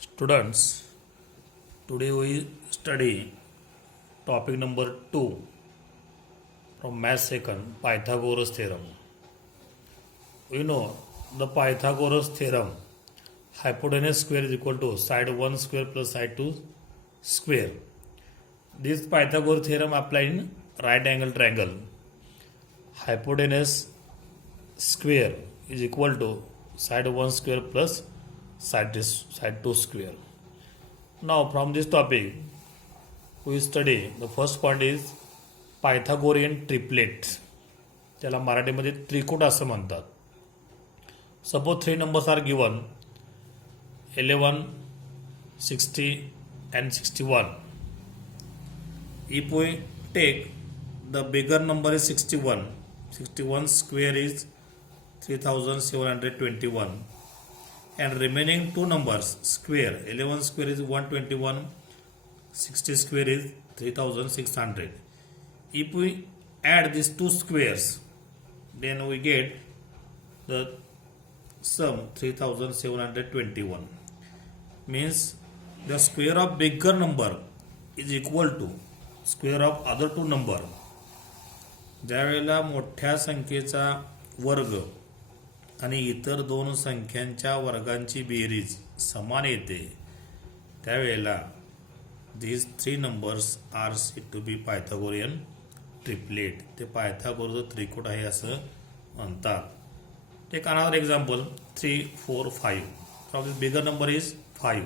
Students, today we study topic number 2 from Math second, Pythagoras theorem. We know the Pythagoras theorem, hypotenuse square is equal to side 1 square plus side 2 square. This Pythagoras theorem applied in right angle triangle. Hypotenuse square is equal to side 1 square plus side 2 square. Now from this topic we study the first point is Pythagorean triplet. त्याला मराठीमध्ये त्रिकूट असं म्हणतात. Suppose three numbers are given 11, 60 and 61. If we take the bigger number is 61, 61 square is 3721 and remaining two numbers square, 11 square is 121, 60 square is 3600. If we add these two squares, then we get the sum 3721. Means the square of bigger number is equal to square of other two number. ज्यावेळेला मोठ्या संख्येचा वर्ग आणि इतर दोन संख्यांच्या वर्गांची बेरीज समान येते त्यावेळेला these three numbers are said to be Pythagorean triplet. ते पायथागोरस त्रिकूट आहे असं म्हणतात. Take another example 3, 4, 5. From this bigger number is 5.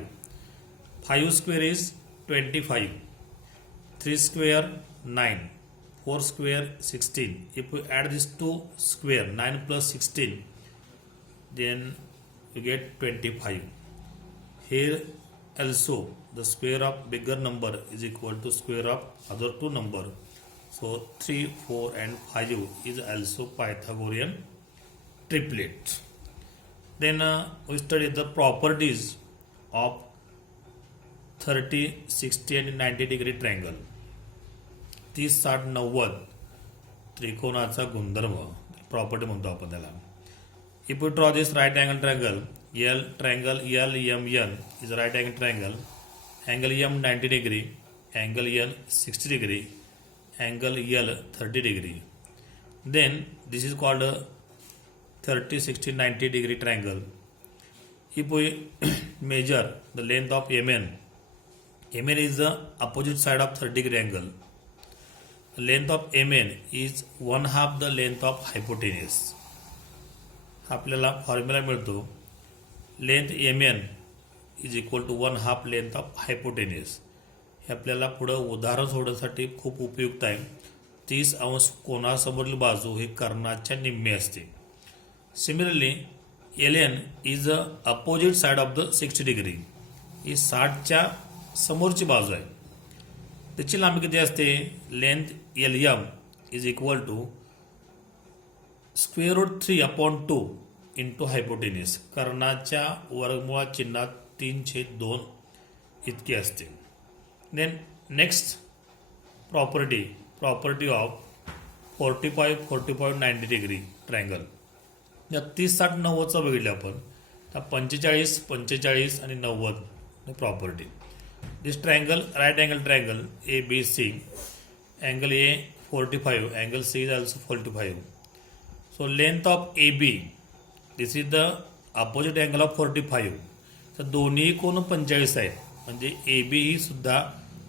5 square is 25. 3 square 9. 4 square 16. If we add these two square 9 plus 16, then we get 25. Here also the square of bigger number is equal to square of other two number. So 3, 4 and 5 is also Pythagorean triplet. Then we study the properties of 30, 60 and 90 degree triangle. 30, 60, 90 त्रिकोणाचा गुणधर्म property म्हणतो आपण त्याला. If we draw this right angle triangle, LMN is a right angle triangle. Angle M 90 degree, angle N 60 degree, angle L 30 degree. Then this is called a 30, 60, 90 degree triangle. If we measure the length of MN is the opposite side of 30 degree angle. The length of MN is 1/2 the length of hypotenuse. आपल्याला formula मिळतो length MN is equal to 1/2 length of hypotenuse. हे आपल्याला पुढं उदाहरण सोडवण्यासाठी खूप उपयुक्त आहे. 30 अंश कोणासमोरील बाजू ही कर्णाच्या निम्मे असते. Similarly LN is a opposite side of the 60 degree. ही 60च्या समोरची बाजू आहे. त्याची लांबी किती असते? Length LM is equal to square root 3/2 into hypotenuse. कर्णाच्या वर्गमुळा चिन्हात 3/2 इतके असते. Then next property of 45, 45, 90 degree triangle. या 30, 60, 90चा बघितलं आपण. तर 45, 45 आणि 90 property. This triangle right angle triangle ABC. Angle A 45, angle C is also 45. So length of AB, this is the opposite angle of 45. तर दोन्ही कोण 45 आहेत. म्हणजे AB ही सुद्धा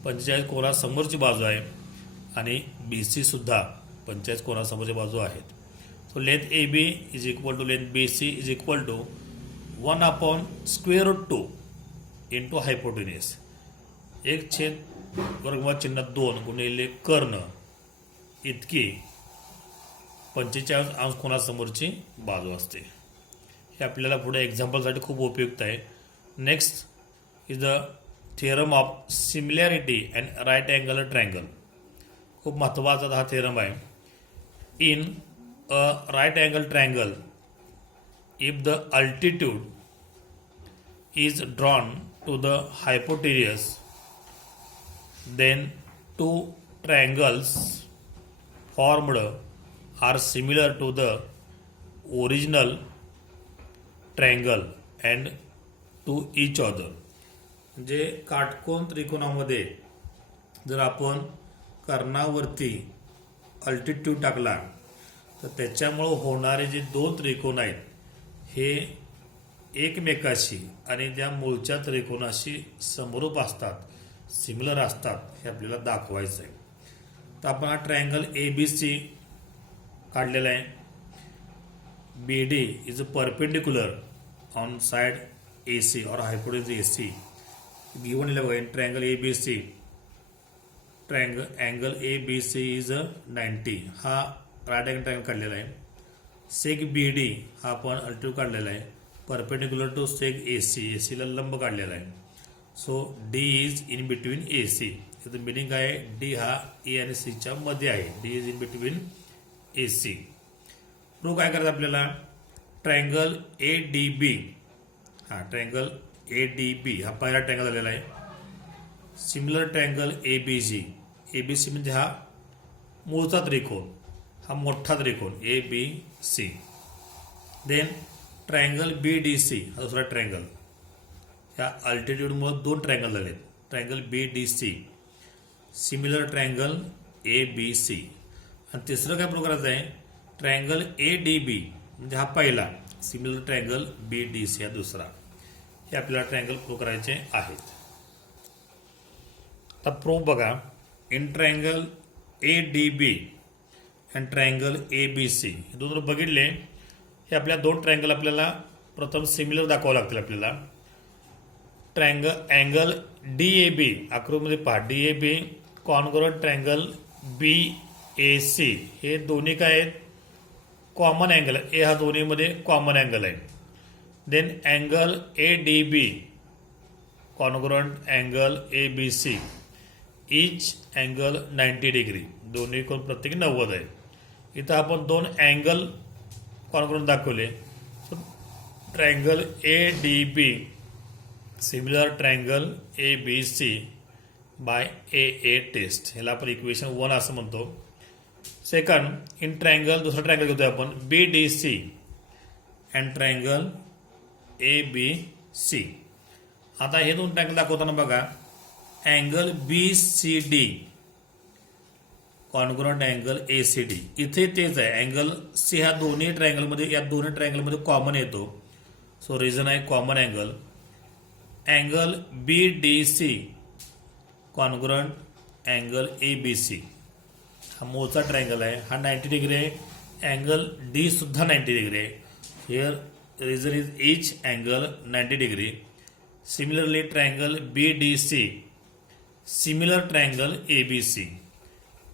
45 कोणासमोरची बाजू आहे आणि BC सुद्धा 45 कोणासमोरची बाजू आहेत. So length AB is equal to length BC is equal to 1/√2 into hypotenuse. 1/वर्गमुळा चिन्ह 2 गुणिले कर्ण इतकी 45 अंश कोणासमोरची बाजू असते. हे आपल्याला पुढे एक्झाम्पलसाठी खूप उपयुक्त आहे. Next is the theorem of similarity and right angle triangle. खूप महत्त्वाचा हा थिअरम आहे. In a right angle triangle if the altitude is drawn to the hypotenuse then two triangles formed are similar to the original triangle and to each other. म्हणजे काटकोन त्रिकोणामध्ये जर आपण कर्णावरती altitude टाकला तर त्याच्यामुळं होणारे जे दोन त्रिकोण आहेत हे एकमेकाशी आणि त्या मूळच्या त्रिकोणाशी समरूप असतात, सिमिलर असतात, हे आपल्याला दाखवायचं आहे. तर आपण हा ट्रायंगल ABC काढलेला आहे. BD is a perpendicular on side AC और हायपोटेन्यूज AC given in triangle ABC. Angle ABC is 90. हा राईट अँगल ट्रायंगल काढलेला आहे. सेक BD हा आपण अल्टिट्यूड काढलेला आहे परपेंडिक्युलर टू सेक AC ला लंब काढलेला आहे. So D is in between AC. त्याचं मिनिंग आहे D हा A आणि C च्या मध्ये आहे. D is in between AC. Prove काय करायचं आपल्याला, ट्रायंगल ADB ट्रायंगल ADB हा पहिला ट्रायंगल आलेला आहे. सिमिलर ट्रायंगल ABC म्हणजे हा मूळचा त्रिकोण, हा मोठा त्रिकोण ABC. देन ट्रायंगल BDC हा दुसरा ट्रायंगल. ह्या अल्टिट्यूडमुळे दोन ट्रायंगल झालेत. Triangle BDC similar triangle ABC. आणि तिसरं काय प्रूव्ह करायचं आहे, ट्रायंगल ADB म्हणजे हा पहिला, सिमिलर ट्रायंगल BDC हा दुसरा. हे आपल्याला ट्रायंगल प्रूव्ह करायचे आहेत. आता प्रूव्ह बघा, in triangle ADB and triangle ABC हे दोन बघितले. हे आपल्या दोन ट्रायंगल आपल्याला प्रथम सिमिलर दाखवावं लागतील आपल्याला. अँगल DAB आकृतीमध्ये पहा, DAB कॉन्ग्रुएंट ट्रायंगल BAC हे दोन्ही काय आहेत, कॉमन अँगल. ए हा दोन्हीमध्ये कॉमन अँगल आहे. Then angle ADB congruent angle ABC each angle 90 degree, दोन्ही कोण प्रत्येकी 90 आहे. इथं आपण दोन अँगल कॉन्ग्रुएंट दाखवले. Triangle ADB similar triangle ABC by AA test, ह्याला आपण इक्वेशन 1 असं म्हणतो. सेकंड, इन ट्रायंगल दुसरा ट्रायंगल घेतोय आपण BDC अँड ट्रायंगल ABC. आता हे दोन ट्रायंगल दाखवताना बघा, angle BCD congruent angle ACD इथे तेच आहे. अँगल C हा दोन्ही ट्रायंगलमध्ये, या दोन्ही ट्रायंगलमध्ये कॉमन येतो. सो रिझन आहे common angle. Angle BDC congruent angle ABC हा मूळचा ट्रायंगल आहे, हा 90 डिग्री आहे. अँगल D सुद्धा 90 डिग्री आहे. Here reason is each angle 90 degree. Similarly triangle BDC similar triangle ABC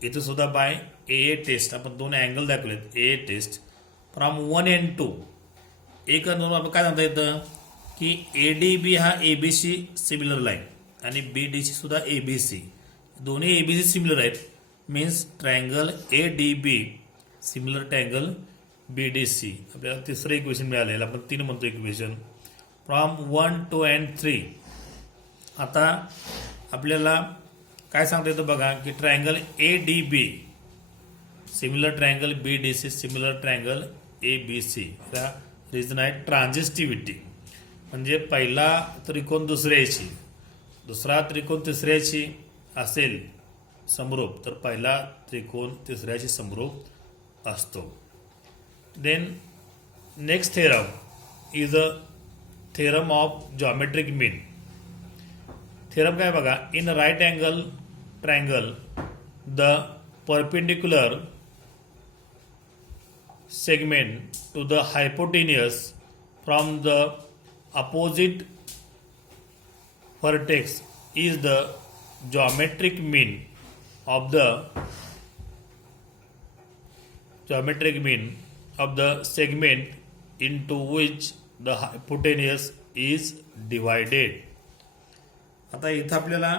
इथं सुद्धा बाय AA टेस्ट आपण दोन अँगल दाखवलेत. AA टेस्ट फ्रॉम 1 and 2 एक आणि दोन आपण काय सांगता येतं की ADB हा ABC सिमिलर लाईन आणि BDC सुद्धा ABC, दोन्ही ABC सिमिलर आहेत. Means triangle ADB similar triangle BDC. आपल्याला तिसरं इक्वेशन मिळालेलं, आपण 3 म्हणतो इक्वेशन फ्रॉम 1, 2 and 3. आता आपल्याला काय सांगता येतं बघा की triangle ADB similar triangle BDC similar triangle ABC. ह्या रिझन आहे ट्रान्झिस्टिव्हिटी, म्हणजे पहिला त्रिकोण दुसऱ्याची, दुसरा त्रिकोण तिसऱ्याची असेल समरूप तर पहिला त्रिकोण तिसऱ्याची समरूप असतो. Then next theorem is a theorem of geometric mean. Theorem काय बघा, in right angle triangle the perpendicular segment to the hypotenuse from the opposite vertex is the geometric mean of the segment into which the hypotenuse is divided. आता इथं आपल्याला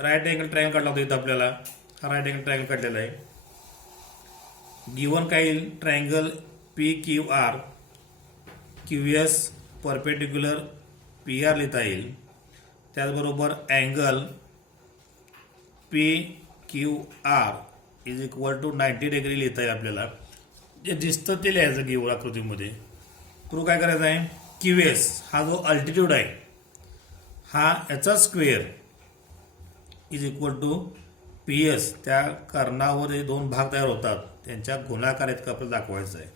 right angle triangle काढला होता. इथं आपल्याला हा राईट अँगल ट्रायंगल काढलेला आहे. गिवन काय येईल, triangle PQR QS perpendicular PR लिहिता येईल. त्याचबरोबर angle PQR is equal to 90 degree लिहिता येईल. आपल्याला जे दिसतं ते लिहायचं गिवन आकृतीमध्ये. प्रूव्ह काय करायचं आहे, QS हा जो अल्टिट्यूड आहे हा याचा square is equal to P S, त्या कर्णावर हे दोन भाग तयार होतात त्यांच्या गुणाकार इतकं आपल्याला दाखवायचं आहे.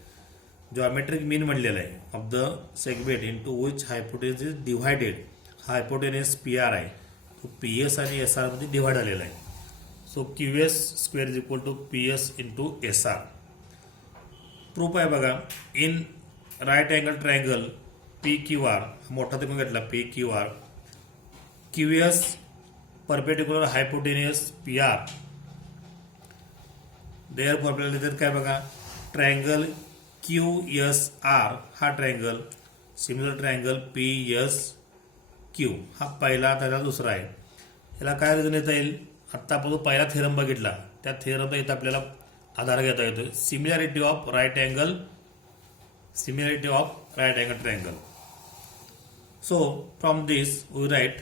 जॉमेट्रिक मीन म्हणलेलं आहे of the segment into which hypotenuse is divided. हा हायपोटेन्यूज पी आर आहे, तो पी एस आणि एस आर मध्ये डिव्हाइड झालेला आहे. So Q S square is equal to P S into S R. Proof आहे बघा. In right angle triangle P Q R, मोठा तुम्ही घेतला P Q R, Q S perpendicular hypotenuse P R. There आपल्याला देतात काय बघा, ट्रायंगल क्यू एस आर हा triangle, similar triangle P S Q हा पहिला, त्याचा दुसरा आहे. याला काय रिझन येता येईल, आत्ता आपण जो पहिला थेरम बघितला त्या थेरमचा इथं आपल्याला आधार घेता येतो, similarity of right angle, similarity of right angle triangle. So from this we write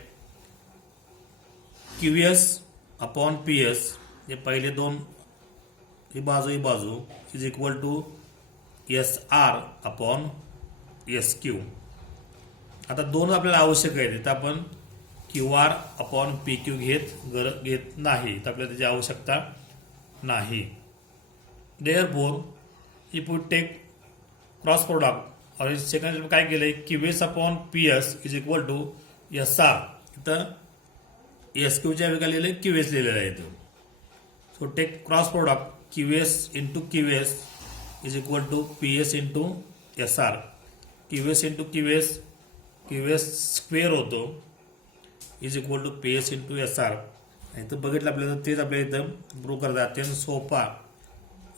Q S upon P S, हे पहिले दोन, ही बाजू is equal to S R upon S Q. आता दोन आपल्याला आवश्यक आहे, तिथं आपण Q R upon P Q घेत नाही, तर आपल्याला त्याची आवश्यकता नाही. Therefore if we take cross product और सेकंड काय केलंय, Q S upon P S is equal to S R, इथं एस क्यूच्या वेगळा लिहिलं क्यू एस लिहिलेलं आहे इथं. So take cross product Q S into Q S is equal to P S into S R. Q S into Q S square होतो is equal to P S into S R. इथं बघितलं आपल्याला, तेच आपल्या इथं prove करतात, अत्यंत सोपा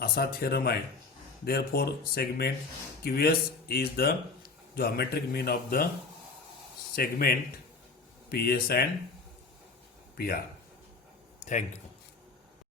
असा थेरम आहे. Therefore segment Q S is the geometric mean of the segment P S and P R. Thank you.